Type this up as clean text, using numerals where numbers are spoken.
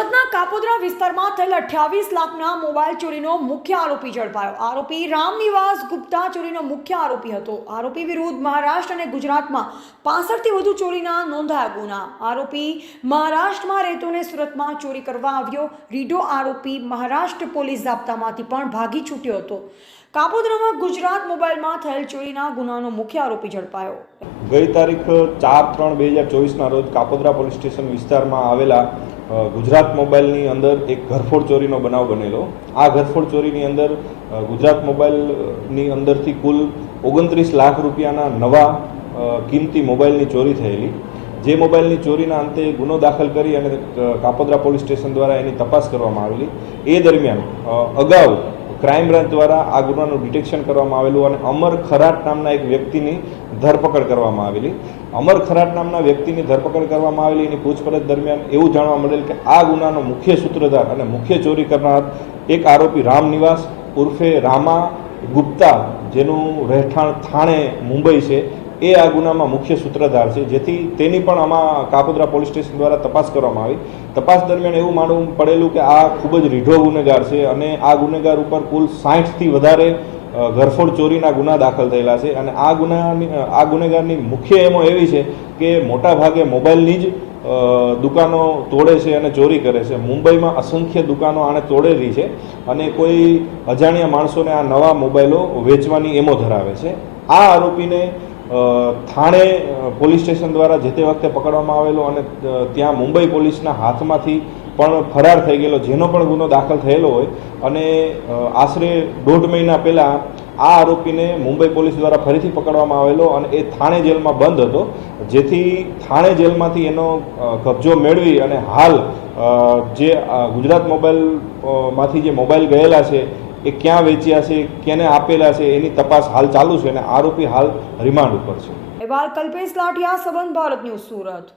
સુરતના કાપોદ્રા વિસ્તારમાં થયેલ 28 લાખના મોબાઈલ ચોરીનો મુખ્ય આરોપી ઝડપાયો। આરોપી રામનિવાસ ગુપ્તા ચોરીનો મુખ્ય આરોપી હતો। આરોપી વિરુદ્ધ મહારાષ્ટ્ર અને ગુજરાતમાં 65 થી વધુ ચોરીના નોંધાયા ગુના। આરોપી મહારાષ્ટ્રમાં રહેતો અને સુરતમાં ચોરી કરવા આવ્યો। રીઢો આરોપી મહારાષ્ટ્ર પોલીસ જાપ્તામાંથી પણ ભાગી છૂટ્યો હતો। કાપોદ્રામાં ગુજરાત મોબાઈલમાં થયેલ ચોરીના ગુનાનો મુખ્ય આરોપી ઝડપાયો। ગઈ તારીખ 4/3/2024 રોજ કાપોદ્રા પોલીસ સ્ટેશન વિસ્તારમાં આવેલા ગુજરાત મોબાઈલની અંદર એક ઘરફોડ ચોરીનો બનાવ બનેલો। આ ઘરફોડ ચોરીની અંદર ગુજરાત મોબાઈલની અંદરથી કુલ 29 લાખ રૂપિયાના નવા કિંમતી મોબાઈલની ચોરી થયેલી। જે મોબાઈલની ચોરીના અંતે ગુનો દાખલ કરી અને કાપોદ્રા પોલીસ સ્ટેશન દ્વારા એની તપાસ કરવામાં આવેલી। એ દરમિયાન અગાઉ ક્રાઇમ બ્રાન્ચ દ્વારા આ ગુનાનું ડિટેક્શન કરવામાં આવેલું અને અમર ખરાટ નામના એક વ્યક્તિની ધરપકડ કરવામાં આવેલી। અમર ખરાટ નામના વ્યક્તિની ધરપકડ કરવામાં આવેલી। એની પૂછપરછ દરમિયાન એવું જાણવા મળેલ કે આ ગુનાનો મુખ્ય સૂત્રધાર અને મુખ્ય ચોરી કરનાર એક આરોપી રામનિવાસ ઉર્ફે રામા ગુપ્તા, જેનું રહેઠાણ થાણે મુંબઈ છે, એ આ ગુનામાં મુખ્ય સૂત્રધાર છે। જેથી તેની પણ આમાં કાપોદ્રા પોલીસ સ્ટેશન દ્વારા તપાસ કરવામાં આવી। તપાસ દરમિયાન એવું માનવું પડેલું કે આ ખૂબ જ રીઢો ગુનેગાર છે અને આ ગુનેગાર ઉપર કુલ 60થી વધારે ઘરફોડ ચોરીના ગુના દાખલ થયેલા છે। અને આ ગુનેગારની મુખ્ય એમો એવી છે કે મોટા ભાગે મોબાઈલની જ દુકાનો તોડે છે અને ચોરી કરે છે। મુંબઈમાં અસંખ્ય દુકાનો આણે તોડેલી છે અને કોઈ અજાણ્યા માણસોને આ નવા મોબાઈલો વેચવાની એમો ધરાવે છે। આ આરોપીને થાણે પોલીસ સ્ટેશન દ્વારા જે તે વખતે પકડવામાં આવેલો અને ત્યાં મુંબઈ પોલીસના હાથમાંથી પણ ફરાર થઈ ગયેલો, જેનો પણ ગુનો દાખલ થયેલો હોય। અને આશરે 1.5 મહિના પહેલાં આ આરોપીને મુંબઈ પોલીસ દ્વારા ફરીથી પકડવામાં આવેલો અને એ થાણે જેલમાં બંધ હતો। જેથી થાણે જેલમાંથી એનો કબજો મેળવી અને હાલ જે ગુજરાત મોબાઈલમાંથી જે મોબાઈલ ગયેલા છે એ ક્યાં વેચ્યા છે, કેને આપેલા છે, એની તપાસ હાલ ચાલુ છે અને આરોપી હાલ રિમાન્ડ ઉપર છે। અહેવાલ કલ્પેશ લાઠિયા, સંબંધ ભારત ન્યૂઝ, સુરત।